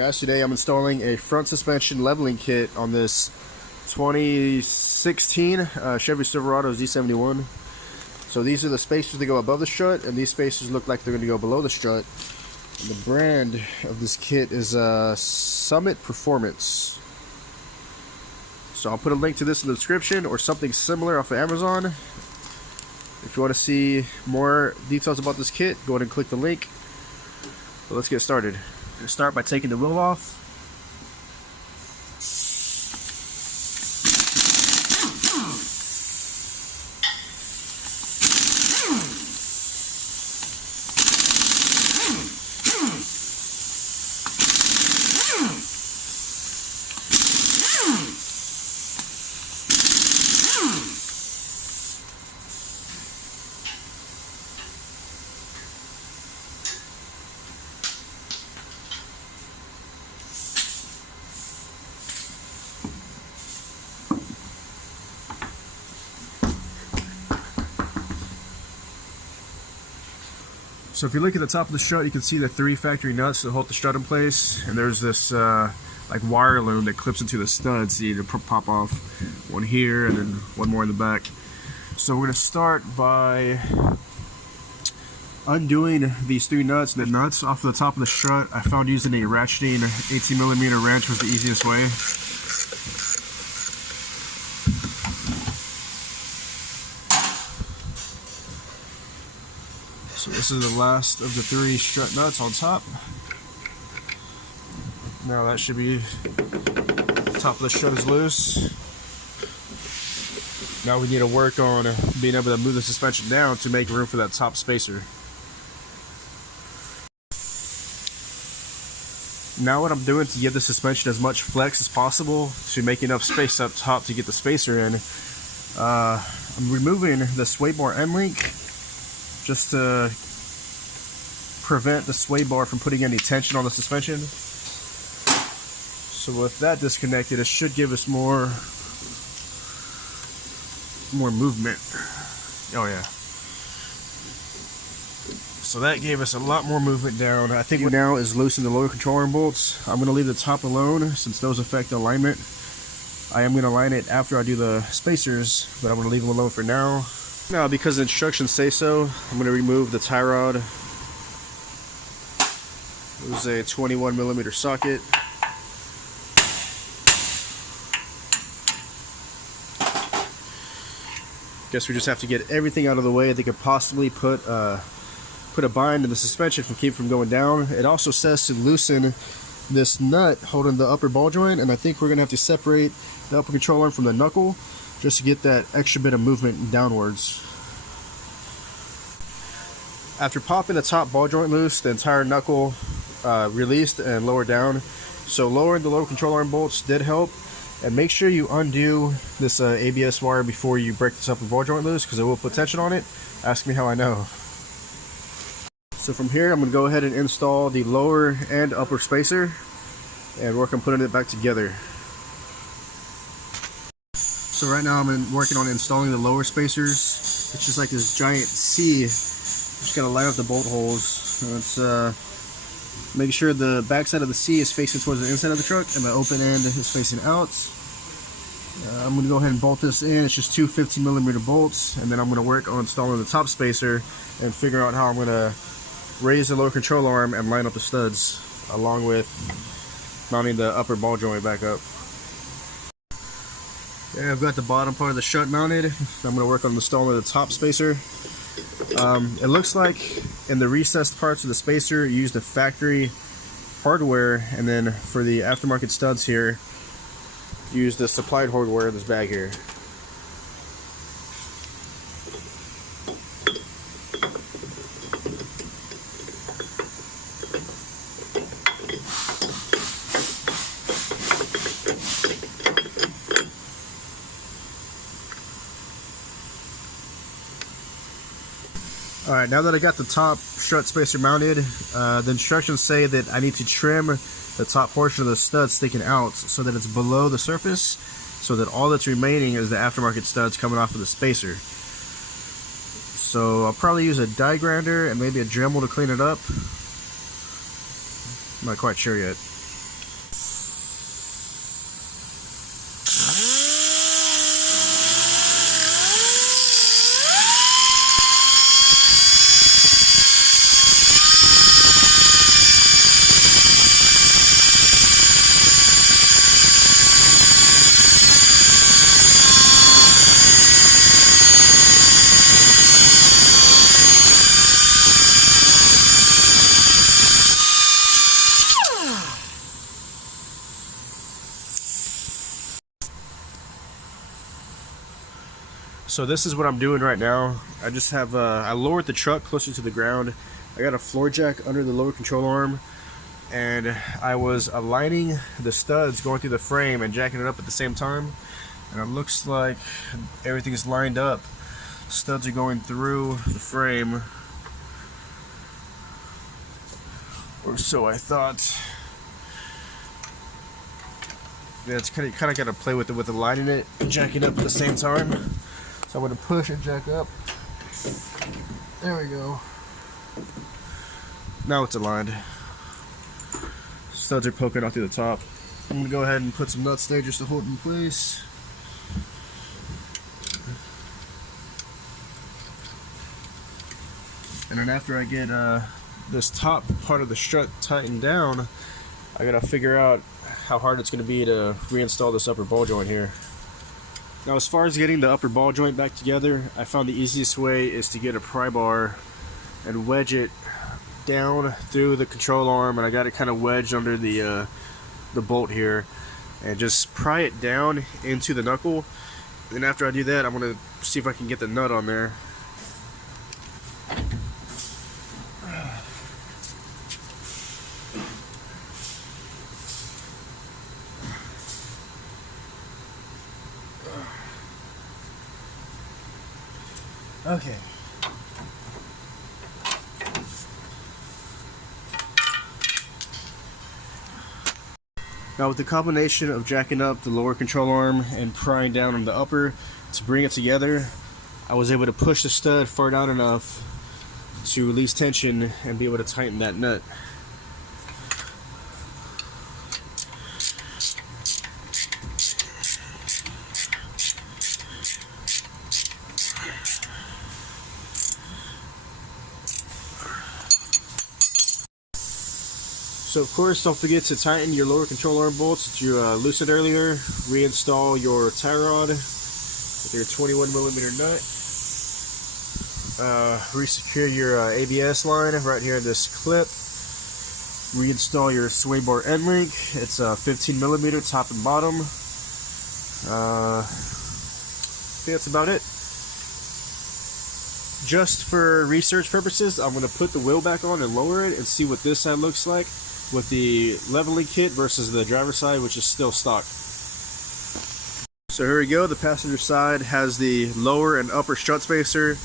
Guys, today I'm installing a front suspension leveling kit on this 2016 Chevy Silverado Z71. So these are the spacers that go above the strut, and these spacers look like they're going to go below the strut. And the brand of this kit is Summit Performance. So I'll put a link to this in the description or something similar off of Amazon. If you want to see more details about this kit, go ahead and click the link. So let's get started. I'm going to start by taking the wheel off. So if you look at the top of the strut, you can see the 3 factory nuts that hold the strut in place, and there's this like wire loom that clips into the studs, so you pop off one here and then one more in the back. So we're going to start by undoing these 3 nuts. The nuts off the top of the strut, I found using a ratcheting 18mm wrench was the easiest way. So this is the last of the 3 strut nuts on top. Now that should be, top of the strut is loose. Now we need to work on being able to move the suspension down to make room for that top spacer. Now what I'm doing to give the suspension as much flex as possible to make enough space up top to get the spacer in, I'm removing the sway bar end link just to prevent the sway bar from putting any tension on the suspension. So with that disconnected, it should give us more movement. Oh yeah. So that gave us a lot more movement down. I think what now is loosen the lower control arm bolts. I'm going to leave the top alone since those affect alignment. I am going to align it after I do the spacers, but I'm going to leave them alone for now. Now, because the instructions say so, I'm going to remove the tie rod. It was a 21mm socket. Guess we just have to get everything out of the way that could possibly put a bind in the suspension from going down. It also says to loosen this nut holding the upper ball joint, and I think we're going to have to separate the upper control arm from the knuckle just to get that extra bit of movement downwards. After popping the top ball joint loose, the entire knuckle released and lowered down. So lowering the lower control arm bolts did help. And make sure you undo this ABS wire before you break this upper ball joint loose, because it will put tension on it. Ask me how I know. So from here, I'm going to go ahead and install the lower and upper spacer and work on putting it back together. So right now I'm working on installing the lower spacers. It's just like this giant C. Just gotta line up the bolt holes. It's making sure the back side of the C is facing towards the inside of the truck and the open end is facing out. I'm gonna go ahead and bolt this in. It's just 2 15mm bolts, and then I'm gonna work on installing the top spacer and figure out how I'm gonna raise the lower control arm and line up the studs, along with mounting the upper ball joint back up. Yeah, I've got the bottom part of the strut mounted. I'm gonna work on installing the top spacer. It looks like in the recessed parts of the spacer, you use the factory hardware, and then for the aftermarket studs here, use the supplied hardware in this bag here. Alright, now that I got the top strut spacer mounted, the instructions say that I need to trim the top portion of the stud sticking out so that it's below the surface, so that all that's remaining is the aftermarket studs coming off of the spacer. So I'll probably use a die grinder and maybe a Dremel to clean it up. I'm not quite sure yet. So this is what I'm doing right now. I just have I lowered the truck closer to the ground. I got a floor jack under the lower control arm, and I was aligning the studs going through the frame and jacking it up at the same time, and it looks like everything is lined up. Studs are going through the frame, or so I thought. Yeah, it's kind of got to play with it, with aligning it and jacking up at the same time. So I'm going to push and jack up. There we go. Now it's aligned. Studs are poking out through the top. I'm going to go ahead and put some nuts there just to hold it in place. And then after I get this top part of the strut tightened down, I got to figure out how hard it's going to be to reinstall this upper ball joint here. Now, as far as getting the upper ball joint back together, I found the easiest way is to get a pry bar and wedge it down through the control arm, and I got it kind of wedged under the bolt here, and just pry it down into the knuckle. And then after I do that, I'm going to see if I can get the nut on there. Okay. Now, with the combination of jacking up the lower control arm and prying down on the upper to bring it together, I was able to push the stud far down enough to release tension and be able to tighten that nut. So of course, don't forget to tighten your lower control arm bolts that you loosened earlier. Reinstall your tie rod with your 21mm nut. Resecure your ABS line right here in this clip. Reinstall your sway bar end link. It's 15mm top and bottom. I think that's about it. Just for research purposes, I'm going to put the wheel back on and lower it and see what this side looks like with the leveling kit versus the driver's side, which is still stock. So here we go. The passenger side has the lower and upper strut spacer.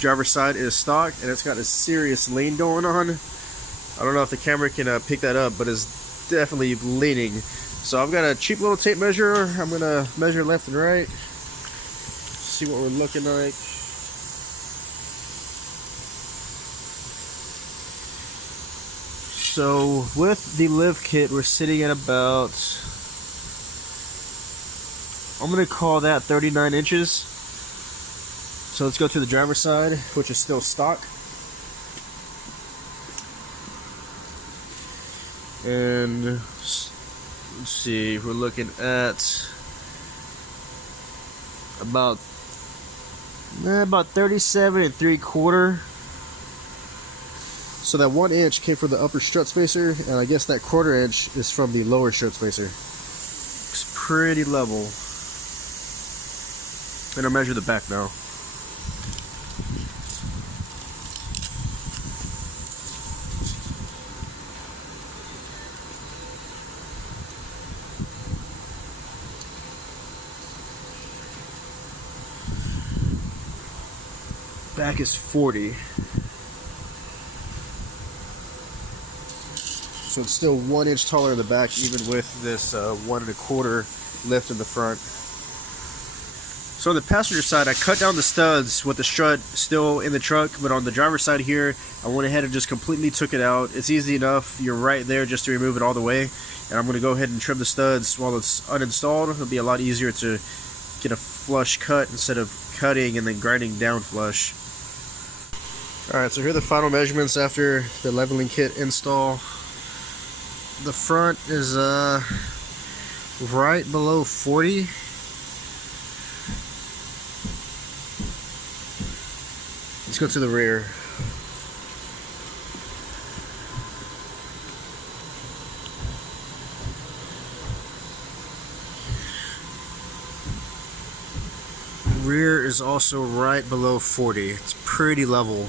Driver's side is stock, and it's got a serious lean going on. I don't know if the camera can pick that up, but it's definitely leaning. So I've got a cheap little tape measure. I'm going to measure left and right, see what we're looking like. So with the lift kit, we're sitting at about, I'm going to call that 39 inches. So let's go to the driver's side, which is still stock. And let's see, we're looking at about 37 3/4. So that 1 inch came from the upper strut spacer, and I guess that 1/4 inch is from the lower strut spacer. Looks pretty level. I'm gonna measure the back now. Back is 40. So it's still 1 inch taller in the back, even with this 1 1/4 lift in the front. So on the passenger side, I cut down the studs with the strut still in the truck, but on the driver's side here, I went ahead and just completely took it out. It's easy enough. You're right there just to remove it all the way. And I'm going to go ahead and trim the studs while it's uninstalled. It'll be a lot easier to get a flush cut instead of cutting and then grinding down flush. Alright, so here are the final measurements after the leveling kit install. The front is right below 40. Let's go to the rear. Rear is also right below 40. It's pretty level.